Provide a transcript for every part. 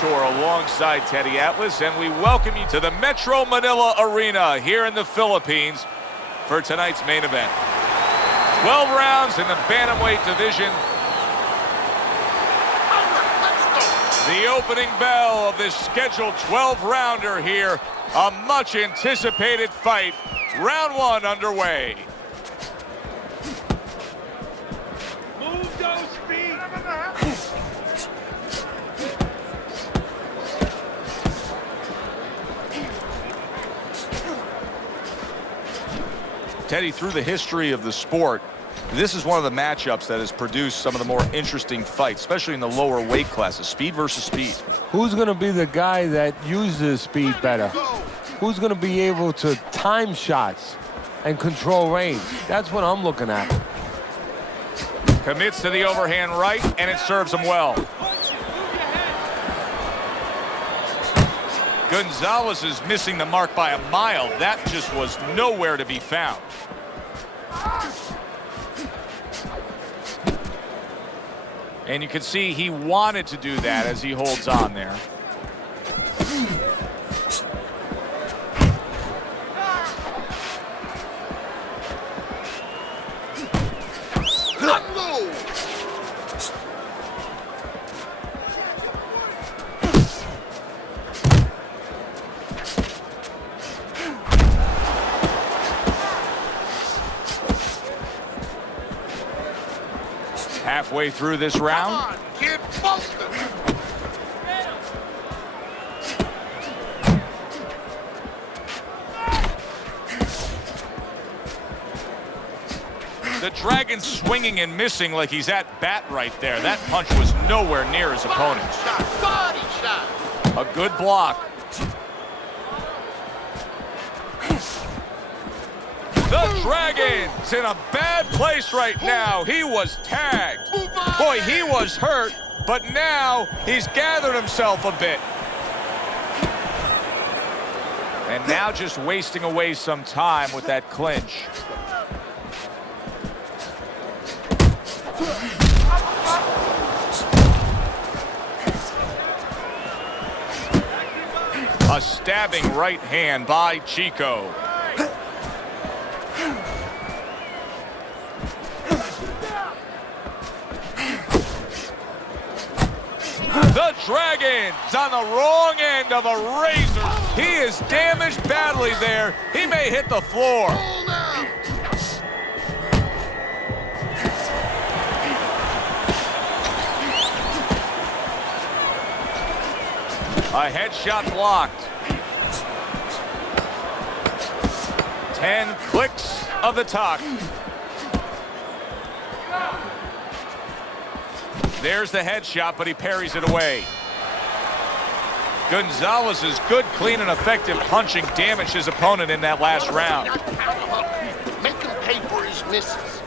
Tour alongside Teddy Atlas, and we welcome you to the Metro Manila Arena here in the Philippines for tonight's main event. 12 rounds in the bantamweight division. The opening bell of this scheduled 12-rounder here. A much-anticipated fight. Round one underway. Move those feet. Teddy, through the history of the sport, this is one of the matchups that has produced some of the more interesting fights, especially in the lower weight classes. Speed versus speed. Who's going to be the guy that uses speed better? Who's going to be able to time shots and control range? That's what I'm looking at. Commits to the overhand right, and it serves him well. Gonzalez is missing the mark by a mile. That just was nowhere to be found. And you can see he wanted to do that as he holds on there. Halfway through this round. Come on, kid, focus. The Dragon swinging and missing like he's at bat right there. That punch was nowhere near his opponent. Body shot. A good block. The Dragon's in a bad place right now. He was tagged. Boy, he was hurt, but now he's gathered himself a bit. And now just wasting away some time with that clinch. A stabbing right hand by Chico. The Dragon's on the wrong end of a razor. He is damaged badly there. He may hit the floor. A headshot blocked. 10 clicks of the talk. There's the headshot, but he parries it away. Gonzalez's good, clean, and effective punching damaged his opponent in that last round. Make him pay for his misses.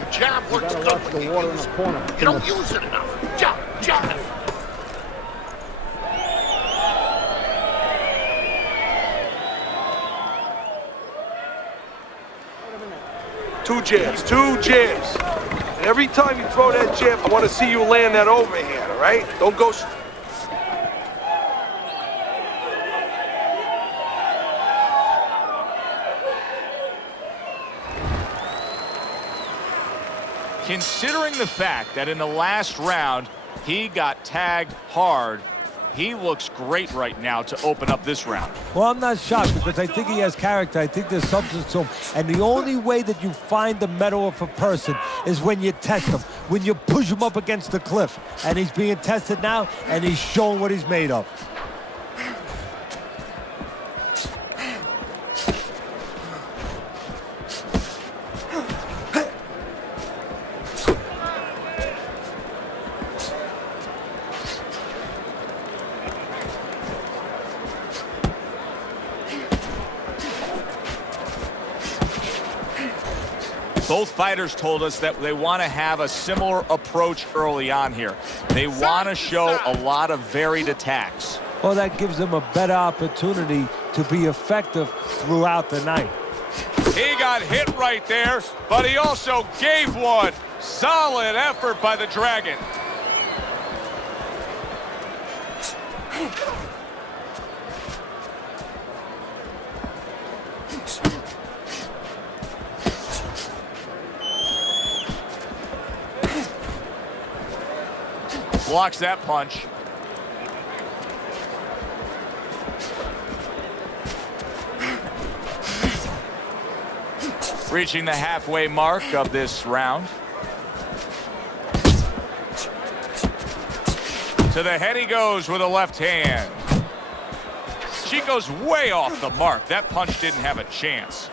Your jab works good when you use it. You don't use it enough. Jab, jab. Two jabs, two jabs. And every time you throw that jab, I want to see you land that overhand, all right? Don't go... Considering the fact that in the last round, he got tagged hard, he looks great right now to open up this round. Well, I'm not shocked because I think he has character. I think there's substance to him. And the only way that you find the mettle of a person is when you test him, when you push him up against the cliff. And he's being tested now, and he's showing what he's made of. Both fighters told us that they want to have a similar approach early on here. They want to show a lot of varied attacks. Well, that gives them a better opportunity to be effective throughout the night. He got hit right there, but he also gave one. Solid effort by the Dragon. Blocks that punch. Reaching the halfway mark of this round. To the head he goes with a left hand. Chico's way off the mark. That punch didn't have a chance.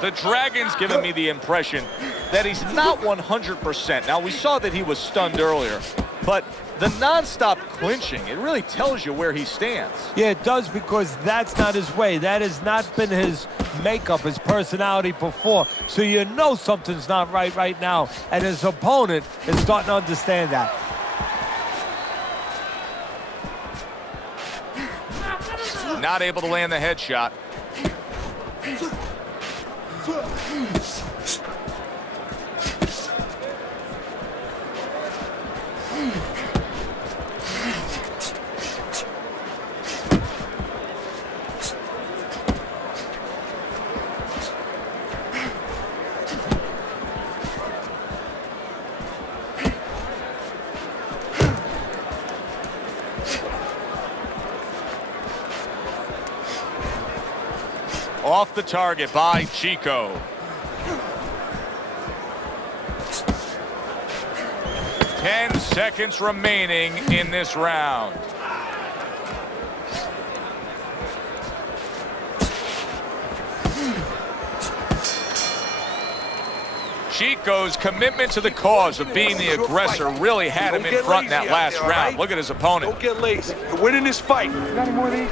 The Dragon's giving me the impression that he's not 100%. Now, we saw that he was stunned earlier, but the nonstop clinching, it really tells you where he stands. Yeah, it does, because that's not his way. That has not been his makeup, his personality before. So you know something's not right now, and his opponent is starting to understand that. Not able to land the headshot. Off the target by Chico. Ten seconds remaining in this round. Chico's commitment to the cause of being the aggressor really had him in front in that last round. Look at his opponent. Don't get lazy. You're winning this fight. Got any more of these?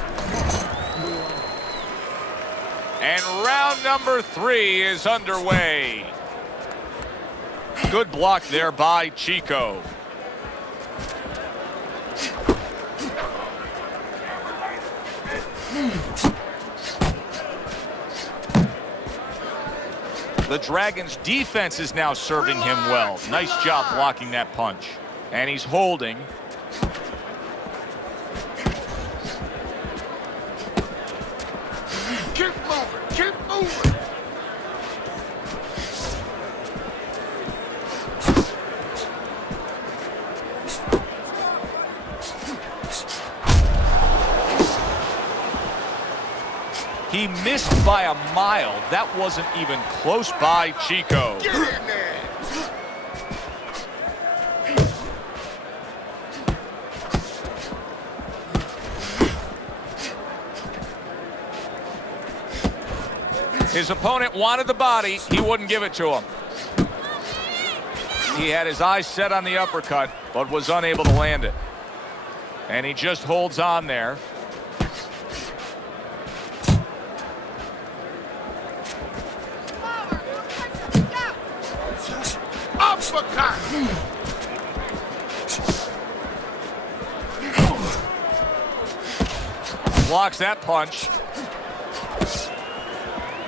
And round number 3 is underway. Good block there by Chico. The Dragon's defense is now serving him well. Nice job blocking that punch. And he's holding. Keep moving, keep moving. He missed by a mile. That wasn't even close by Chico. Get in there. His opponent wanted the body. He wouldn't give it to him. He had his eyes set on the uppercut, but was unable to land it. And he just holds on there. Uppercut. Blocks that punch.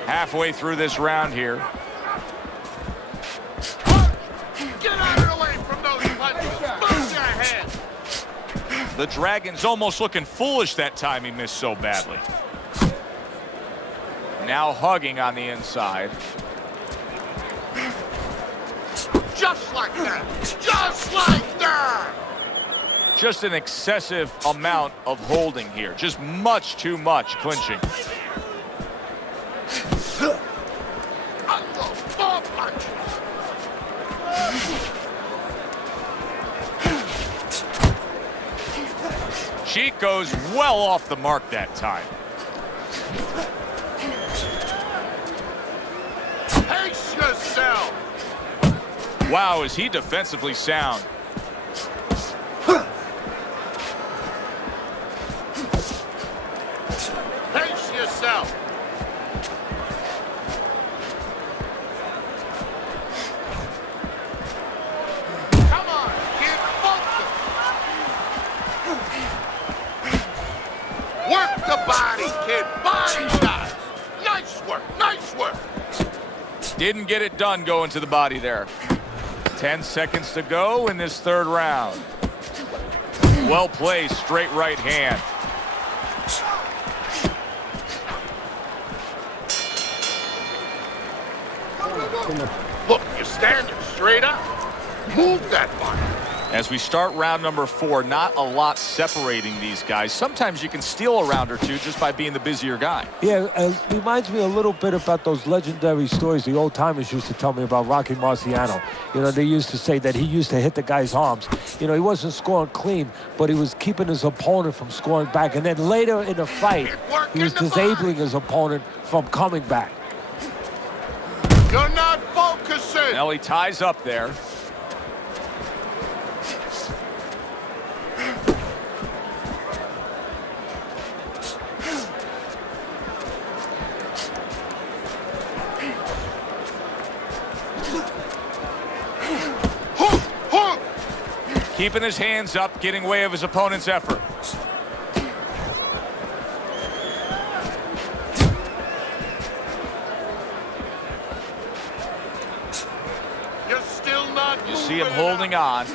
Halfway through this round here. Get out of the way from those punches. Move your head. The Dragon's almost looking foolish that time he missed so badly. Now hugging on the inside. Just like that. Just like that. Just an excessive amount of holding here. Just much too much clinching. More punches. Chico's well off the mark that time. Pace yourself. Wow, is he defensively sound. Pace yourself. Come on, kid, focus. Work the body, kid. Body shots. Nice work, nice work. Didn't get it done going to the body there. 10 seconds to go in this third round. Well placed, straight right hand. Look, you're standing straight up. Move that body. As we start round number 4, not a lot separating these guys. Sometimes you can steal a round or two just by being the busier guy. Yeah, it reminds me a little bit about those legendary stories the old-timers used to tell me about Rocky Marciano. You know, they used to say that he used to hit the guy's arms. You know, he wasn't scoring clean, but he was keeping his opponent from scoring back. And then later in the fight, he was disabling his opponent from coming back. You're not focusing. Well, he ties up there. Keeping his hands up, getting way of his opponent's effort. You're still not. You see him holding on.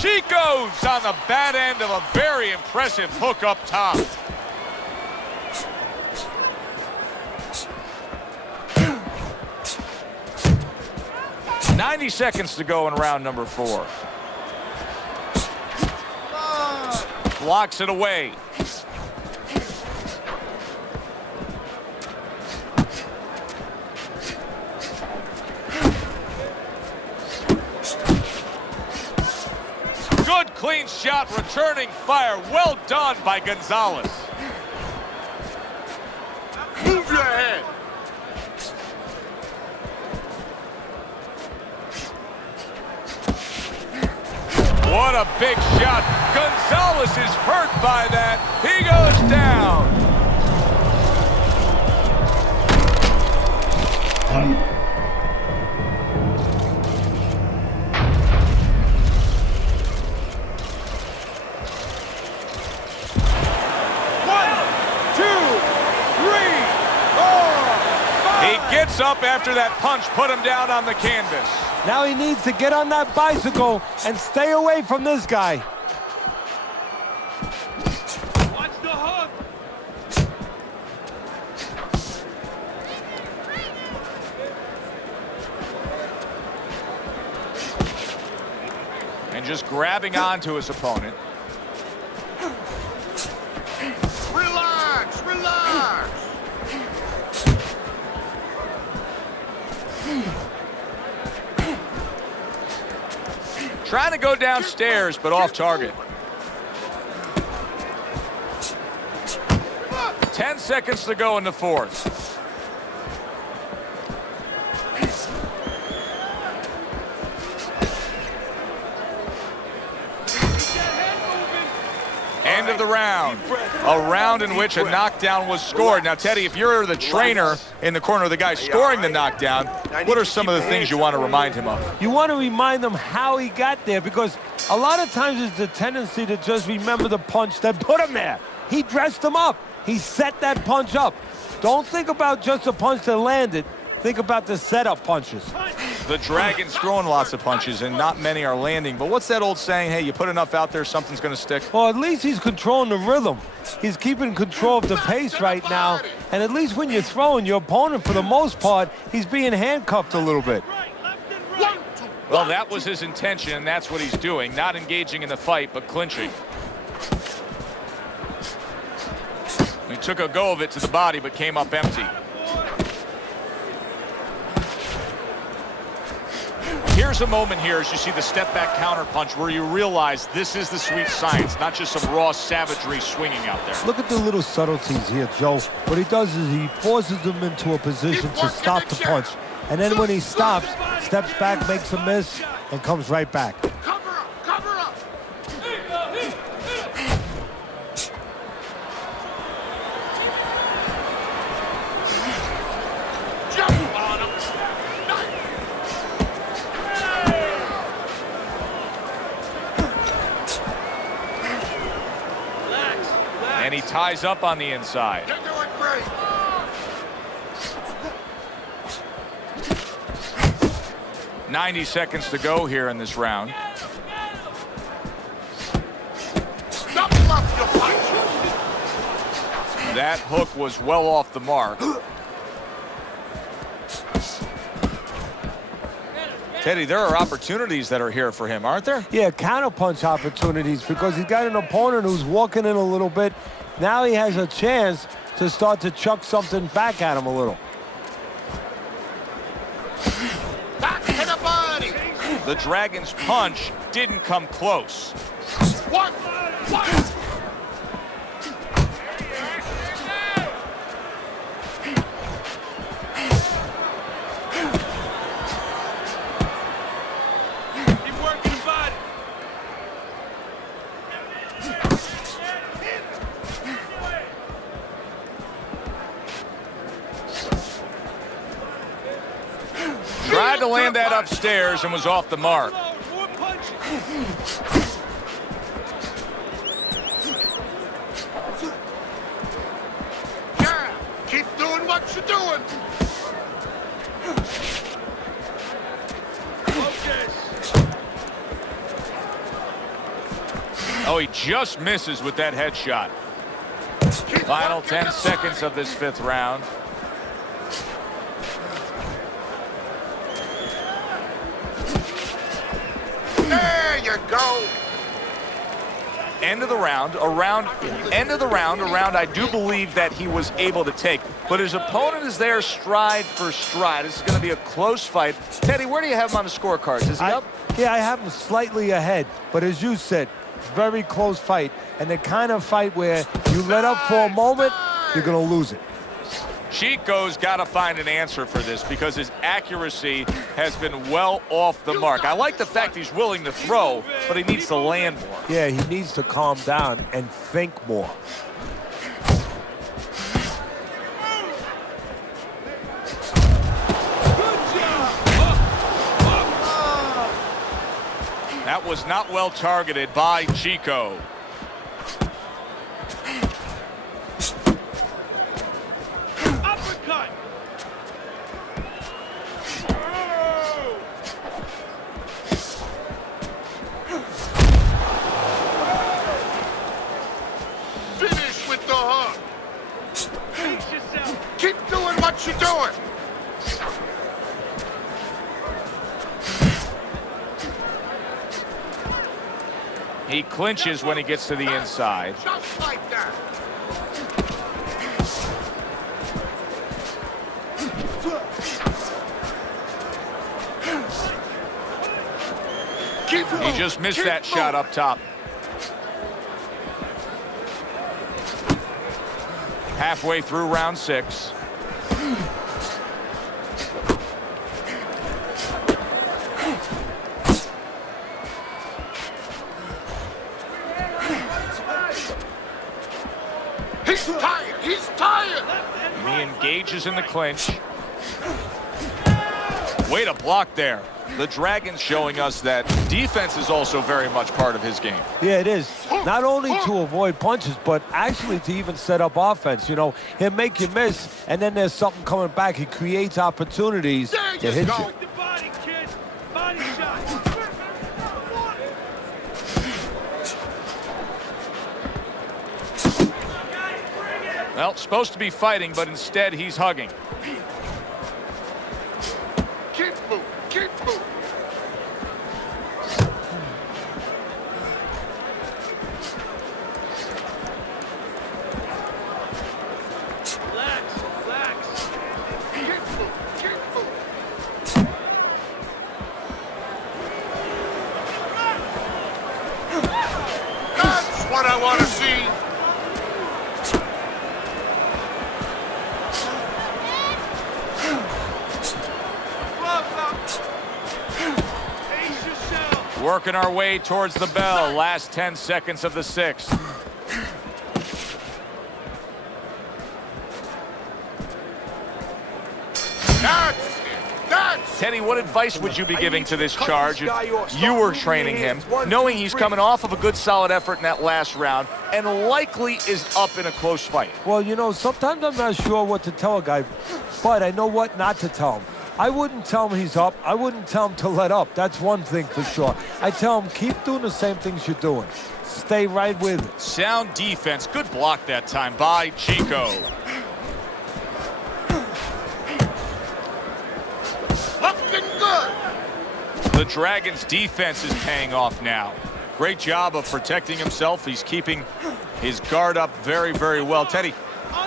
She goes on the bad end of a very impressive hook up top. "90 seconds to go in round number 4. Blocks it away. Good clean shot, returning fire. Well done by Gonzalez. Move your head. What a big shot. Gonzalez is hurt by that. He goes down. Gets up after that punch, put him down on the canvas. Now he needs to get on that bicycle and stay away from this guy. Watch the hook. And just grabbing onto his opponent. Relax, relax. Trying to go downstairs, but off target. 10 seconds to go in the 4th. End of the round. A round in which a knockdown was scored. Now, Teddy, if you're the trainer in the corner of the guy scoring the knockdown, what are some of the things you want to remind him of? You want to remind him how he got there, because a lot of times it's the tendency to just remember the punch that put him there. He dressed him up. He set that punch up. Don't think about just the punch that landed. Think about the setup punches. The Dragon's throwing lots of punches, and not many are landing. But what's that old saying? Hey, you put enough out there, something's going to stick. Well, at least he's controlling the rhythm. He's keeping control of the pace right now. And at least when you're throwing, your opponent, for the most part, he's being handcuffed a little bit. Well, that was his intention, and that's what he's doing. Not engaging in the fight, but clinching. He took a go of it to the body, but came up empty. Here's a moment here as you see the step-back counter-punch where you realize this is the sweet science, not just some raw savagery swinging out there. Look at the little subtleties here, Joe. What he does is he forces them into a position to stop the punch. And then when he stops, steps back, makes a miss, and comes right back. Cover up, cover up. Jump on him. he ties up on the inside. You're doing great. .90 seconds to go here in this round. Double up your punches. That hook was well off the mark. Teddy, there are opportunities that are here for him, aren't there? Yeah, counterpunch opportunities, because he's got an opponent who's walking in a little bit. Now he has a chance to start to chuck something back at him a little. Back to the body. The Dragon's punch didn't come close. One. Keep working the body. Tried to land that upstairs and was off the mark. More punches. Yeah. Keep doing what you're doing. Focus. Oh, he just misses with that headshot. Keep Final working 10 the seconds body. of this 5th round. There you go. End of the round, a round I do believe that he was able to take. But his opponent is there stride for stride. This is going to be a close fight. Teddy, where do you have him on the scorecards? Is he up? Yeah, I have him slightly ahead. But as you said, very close fight. And the kind of fight where you let up for a moment, you're going to lose it. Chico's got to find an answer for this because his accuracy has been well off the mark. I like the fact he's willing to throw, but he needs to land more. Yeah, he needs to calm down and think more. That was not well targeted by Chico. Uppercut. Finish with the hook. Pace yourself. Keep doing what you're doing. He clinches when he gets to the inside. Just like that. Keep He moving. just missed Keep that shot moving. up top. Halfway through round 6. He's tired. He's tired. He engages in the clinch. Way to block there. The Dragon's showing us that defense is also very much part of his game. Yeah, it is. Not only to avoid punches, but actually to even set up offense. You know, he'll make you miss, and then there's something coming back. He creates opportunities There to you hit go. you. Work the body, kid. Body shot. Well, supposed to be fighting, but instead he's hugging. Keep moving. Keep moving. Relax, relax. Keep moving. Keep moving. That's what I want to see. Pace yourself. Working our way towards the bell. Last 10 seconds of the 6th. That's it. That's Teddy, what advice would you be giving to this charge if you were training him, knowing he's coming off of a good, solid effort in that last round and likely is up in a close fight? Well, you know, sometimes I'm not sure what to tell a guy, but I know what not to tell him. I wouldn't tell him he's up. I wouldn't tell him to let up. That's one thing for sure. I tell him, keep doing the same things you're doing. Stay right with it. Sound defense. Good block that time by Chico. Looking good. The Dragon's defense is paying off now. Great job of protecting himself. He's keeping his guard up very, very well. Teddy,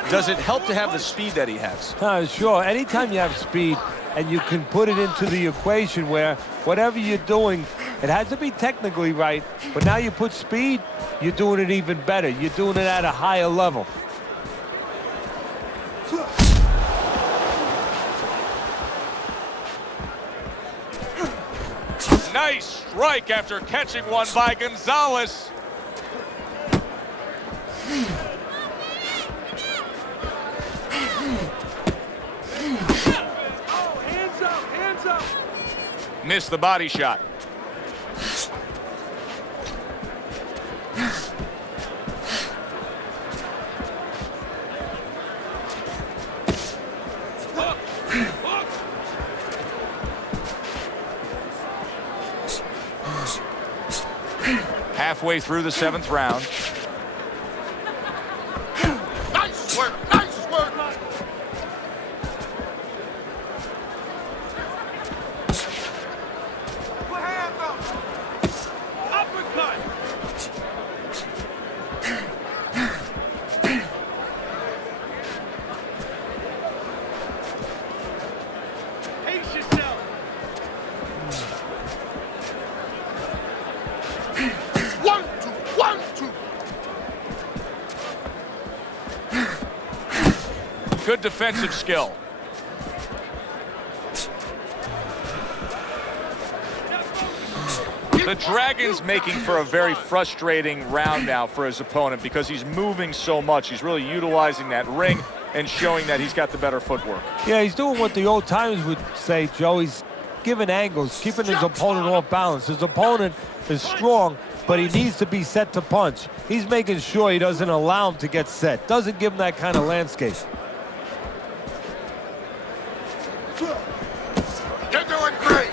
does it help to have the speed that he has? Sure. Anytime you have speed and you can put it into the equation where whatever you're doing, it has to be technically right, but now you put speed, you're doing it even better. You're doing it at a higher level. Nice strike after catching one by Gonzalez. Hands up. Missed the body shot. Halfway through the 7th round. Nice work, nice work. Put hands up. Uppercut. Pace yourself. One, two. Good defensive skill. The Dragon's making for a very frustrating round now for his opponent because he's moving so much. He's really utilizing that ring and showing that he's got the better footwork. Yeah, he's doing what the old timers would say, Joe. He's giving angles, keeping his opponent off balance. His opponent is strong, but he needs to be set to punch. He's making sure he doesn't allow him to get set, doesn't give him that kind of landscape. You're doing great.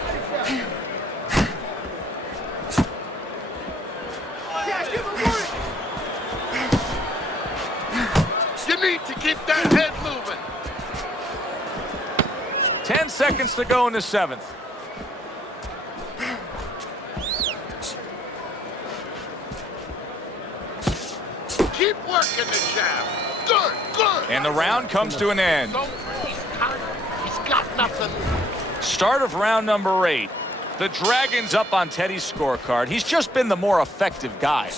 You need to keep that head moving. 10 seconds to go in the 7th. Keep working the jab. Good. And the round comes to an end. He's got nothing. Start of round number 8. The Dragon's up on Teddy's scorecard. He's just been the more effective guy.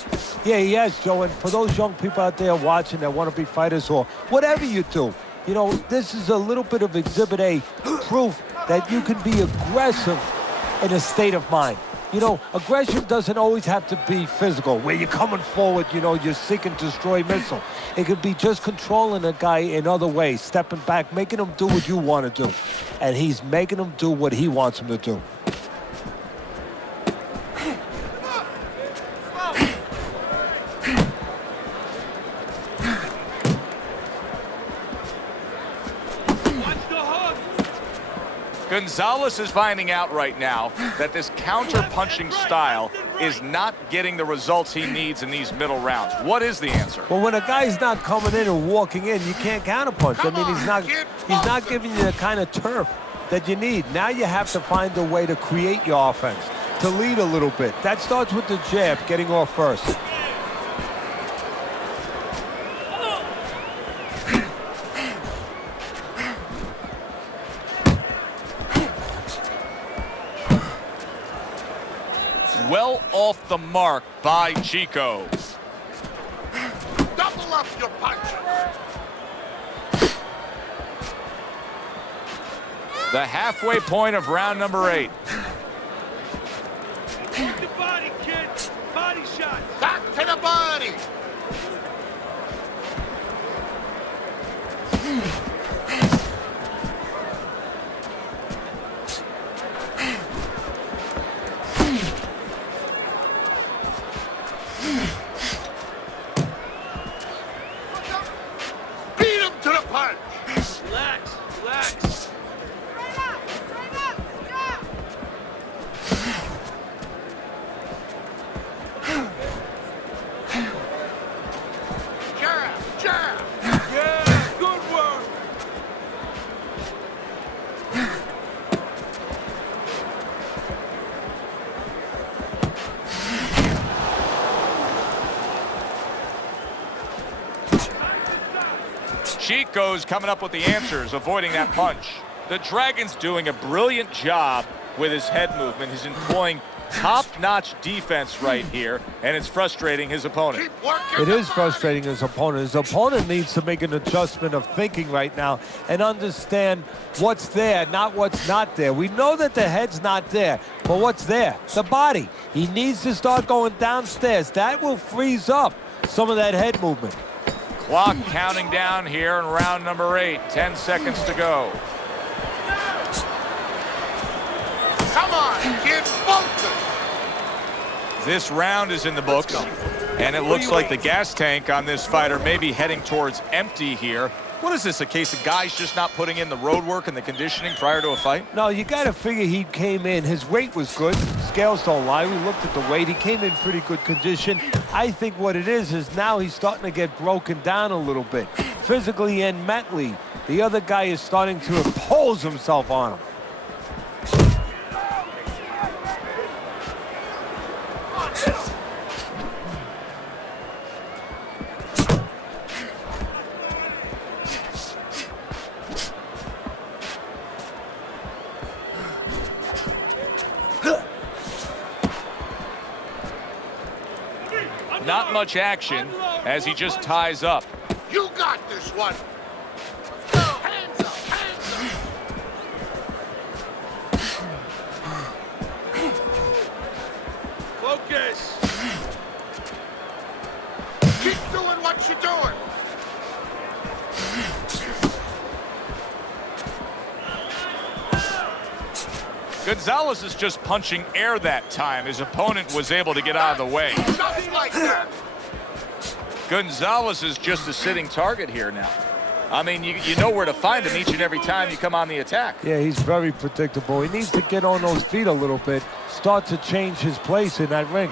Yeah, he has, Joe. And for those young people out there watching that want to be fighters or whatever you do, you know, this is a little bit of Exhibit A proof that you can be aggressive in a state of mind. You know, aggression doesn't always have to be physical, where you're coming forward, you know, you're seeking to destroy missile. It could be just controlling a guy in other ways, stepping back, making him do what you want to do. And he's making him do what he wants him to do. Gonzalez is finding out right now that this counter-punching style is not getting the results he needs in these middle rounds. What is the answer? Well, when a guy's not coming in and walking in, you can't counterpunch. I mean, he's not giving you the kind of turf that you need. Now you have to find a way to create your offense, to lead a little bit. That starts with the jab, getting off first. Well off the mark by Chico. Double up your punch. The halfway point of round number 8. Move the body, kid. Body shot. Back to the body. Chico's coming up with the answers, avoiding that punch. The Dragon's doing a brilliant job with his head movement. He's employing top-notch defense right here, and it's frustrating his opponent. Keep working. It is frustrating his opponent. His opponent needs to make an adjustment of thinking right now and understand what's there, not what's not there. We know that the head's not there, but what's there? The body. He needs to start going downstairs. That will freeze up some of that head movement. Clock counting down here in round number 8. 10 seconds to go. Come on, kid, focus. This round is in the books, and it looks like the gas tank on this fighter may be heading towards empty here. What is this, a case of guys just not putting in the road work and the conditioning prior to a fight? No, you got to figure he came in. His weight was good. Scales don't lie. We looked at the weight. He came in pretty good condition. I think what it is now he's starting to get broken down a little bit, physically and mentally. The other guy is starting to impose himself on him. Not much action as he just ties up. You got this one. Let's go. Hands up, hands up. Focus. Keep doing what you're doing. Gonzalez is just punching air that time. His opponent was able to get out of the way. Just like that. Gonzalez is just a sitting target here now. I mean, you know where to find him each and every time you come on the attack. Yeah, he's very predictable. He needs to get on those feet a little bit, start to change his place in that ring.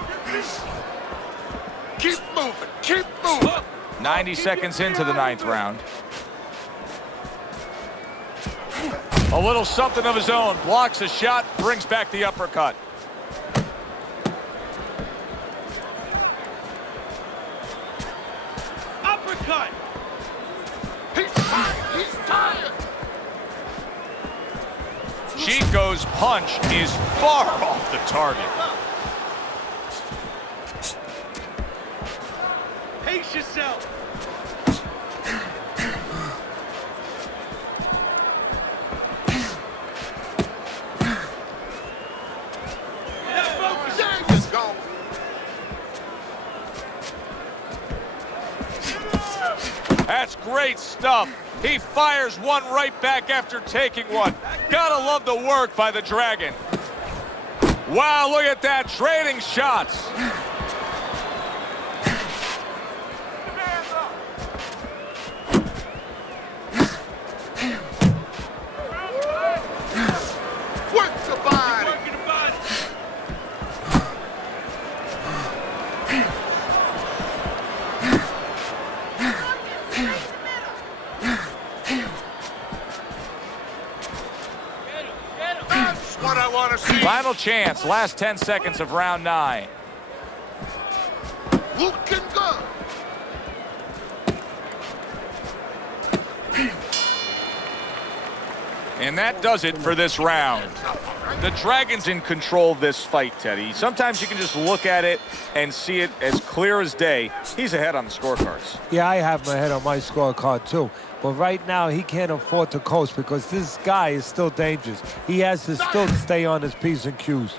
Keep moving, keep moving. 90 seconds into the 9th round. A little something of his own. Blocks a shot, brings back the uppercut. Uppercut. He's tired, he's tired. Chico's punch is far off the target. Pace yourself. There you go. That's great stuff. He fires one right back after taking one. Gotta love the work by the Dragon. Wow, look at that, trading shots. Work the body. Working the body. That's what I want to see. Final chance, last 10 seconds of round 9. Looking good. And that does it for this round. The Dragon's in control of this fight, Teddy. Sometimes you can just look at it and see it as clear as day. He's ahead on the scorecards. Yeah, I have my head on my scorecard too. But right now, he can't afford to coast because this guy is still dangerous. He has to still stay on his P's and Q's.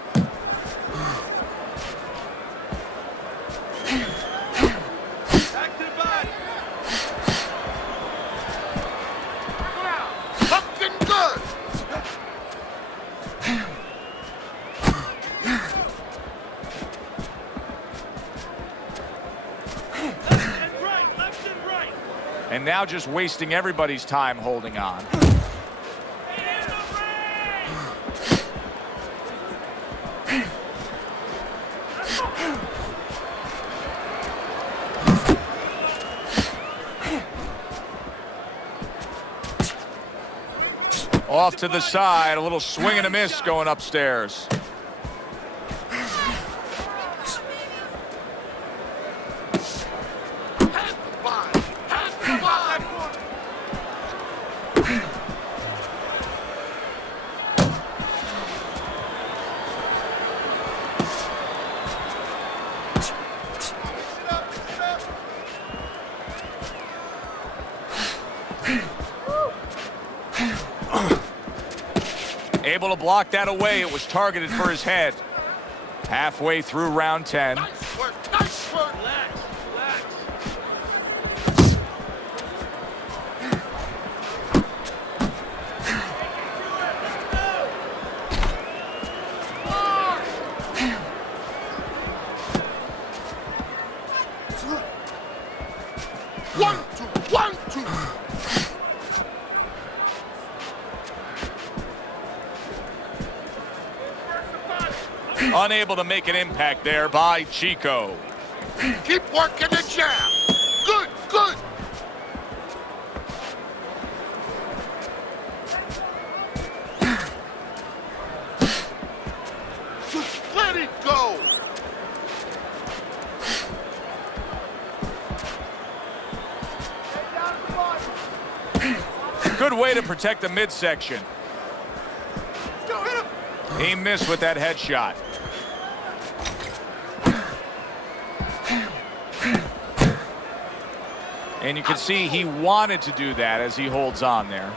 Back to the body. Looking good. Left and right. And now just wasting everybody's time holding on. Off to the side, a little swing and a miss going upstairs. Hand the body. Hand the body. Able to block that away. It was targeted for his head. Halfway through round 10. Nice work, nice work. Relax, relax. One, two, one, two. Unable to make an impact there by Chico. Keep working the jab. Good, good. Let it go. Good way to protect the midsection. He missed with that headshot. And you can see he wanted to do that as he holds on there.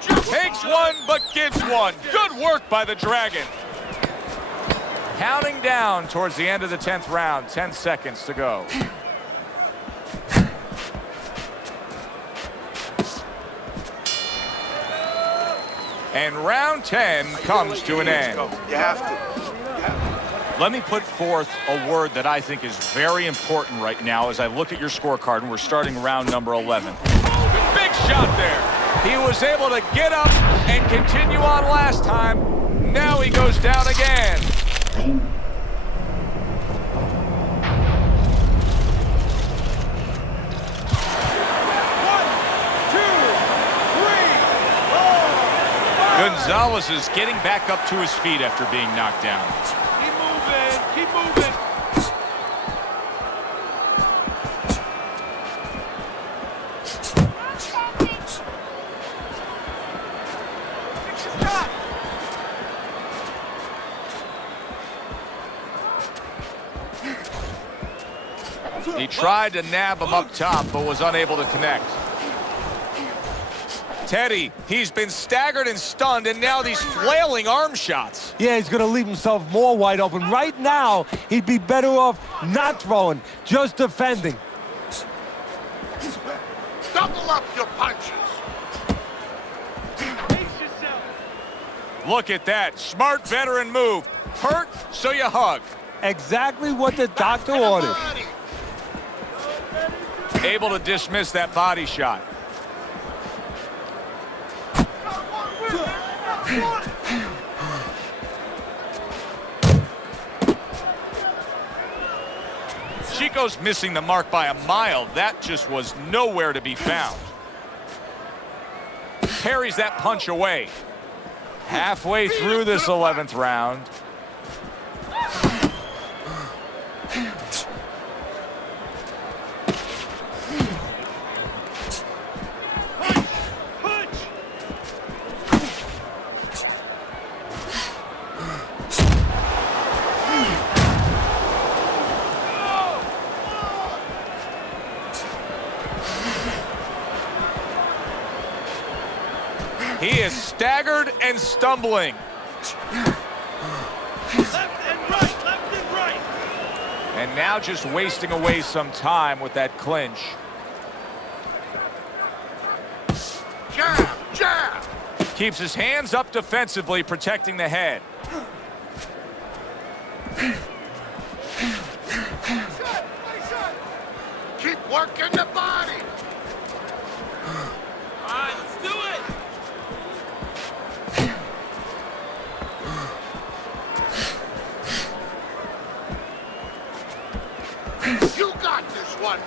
Takes one, but gives one. Good work by the Dragon. Counting down towards the end of the 10th round. 10 seconds to go. And round 10 comes to an end. You have to. Let me put forth a word that I think is very important right now as I look at your scorecard, and we're starting round number 11. Big shot there. He was able to get up and continue on last time. Now he goes down again. Gonzalez is getting back up to his feet after being knocked down. Keep moving, keep moving. He tried to nab him up top, but was unable to connect. Teddy, he's been staggered and stunned, and now these flailing arm shots. Yeah, he's going to leave himself more wide open. Right now, he'd be better off not throwing, just defending. Double up your punches. Look at that. Smart veteran move. Hurt, so you hug. Exactly what the doctor ordered. Able to dismiss that body shot. Chico's missing the mark by a mile. That just was nowhere to be found. Parries that punch away. Halfway through this 11th round. He is staggered and stumbling. Left and right, left and right. And now just wasting away some time with that clinch. Jab, jab. Keeps his hands up defensively, protecting the head. Keep working the body. All right, let's do it. You got this one.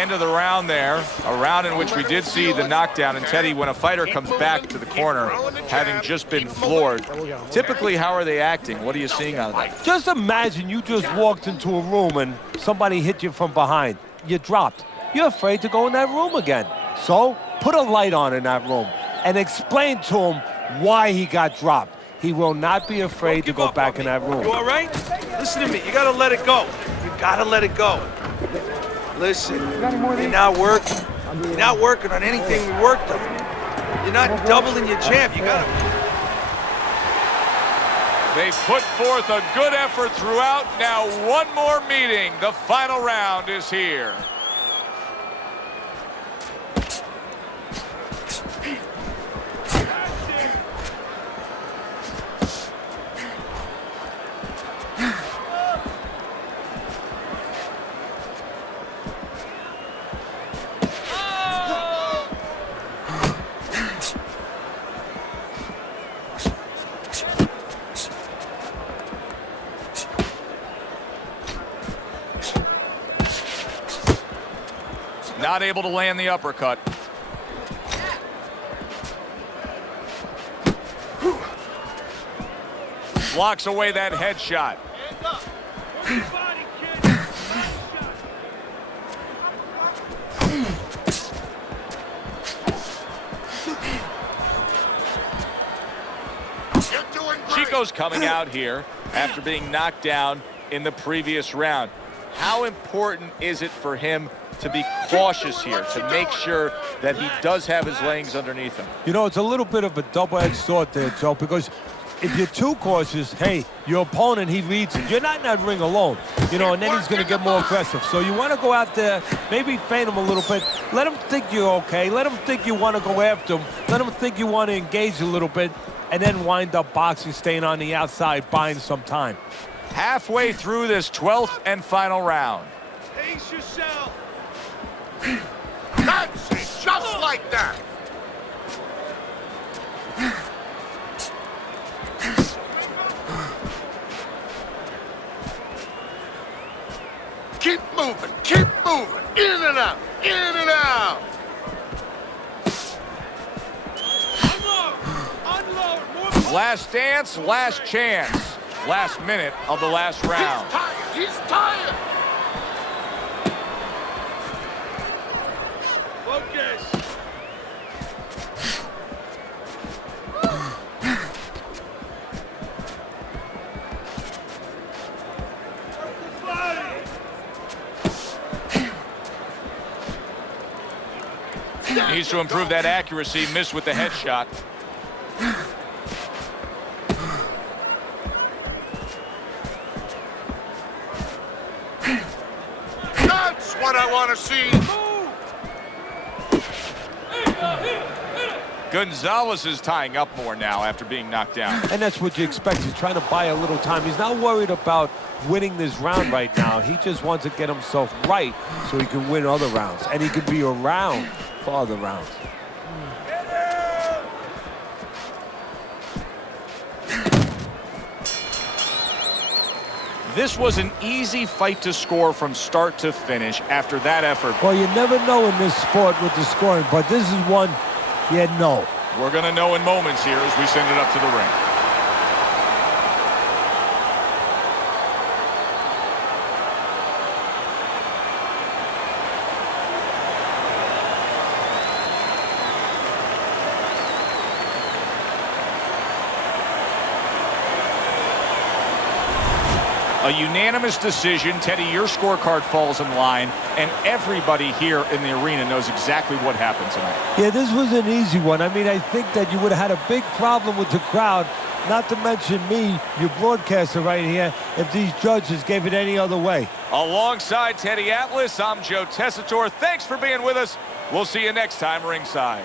End of the round there, a round in which we did see the knockdown. And Teddy, when a fighter comes back to the corner, having just been floored, typically how are they acting? What are you seeing out of that? Just imagine you just walked into a room and somebody hit you from behind. You dropped. You're afraid to go in that room again. So put a light on in that room and explain to him why he got dropped. He will not be afraid to go back in that room. You all right? Listen to me. You gotta let it go. You gotta let it go. Listen, you're not working. You're not working on anything we worked on. You're not doubling your jab. You gotta... They put forth a good effort throughout. Now one more meeting. The final round is here. Not able to land the uppercut. Blocks away that headshot. Chico's coming out here after being knocked down in the previous round. How important is it for him to be cautious here, to make sure that he does have his legs underneath him? You know, it's a little bit of a double-edged sword there, Joe, because if you're too cautious, hey, your opponent, he reads it. You're not in that ring alone, you know, and then he's going to get more aggressive. So you want to go out there, maybe feint him a little bit. Let him think you're okay. Let him think you want to go after him. Let him think you want to engage a little bit, and then wind up boxing, staying on the outside, buying some time. Halfway through this 12th and final round. Pace yourself. That's it, just like that. Keep moving, in and out, in and out. Unload. Last dance, last chance. Last minute of the last round. He's tired. Focus. Needs to improve that accuracy. Missed with the headshot. That's what I want to see. Gonzalez is tying up more now after being knocked down. And that's what you expect. He's trying to buy a little time. He's not worried about winning this round right now. He just wants to get himself right so he can win other rounds. And he can be around for other rounds. This was an easy fight to score from start to finish after that effort. Well, you never know in this sport with the scoring, but this is one you know. We're going to know in moments here as we send it up to the ring. A unanimous decision. Teddy, your scorecard falls in line, and everybody here in the arena knows exactly what happened tonight. Yeah, this was an easy one. I mean, I think that you would have had a big problem with the crowd, not to mention me, your broadcaster right here, if these judges gave it any other way. Alongside Teddy Atlas, I'm Joe Tessitore. Thanks for being with us. We'll see you next time ringside.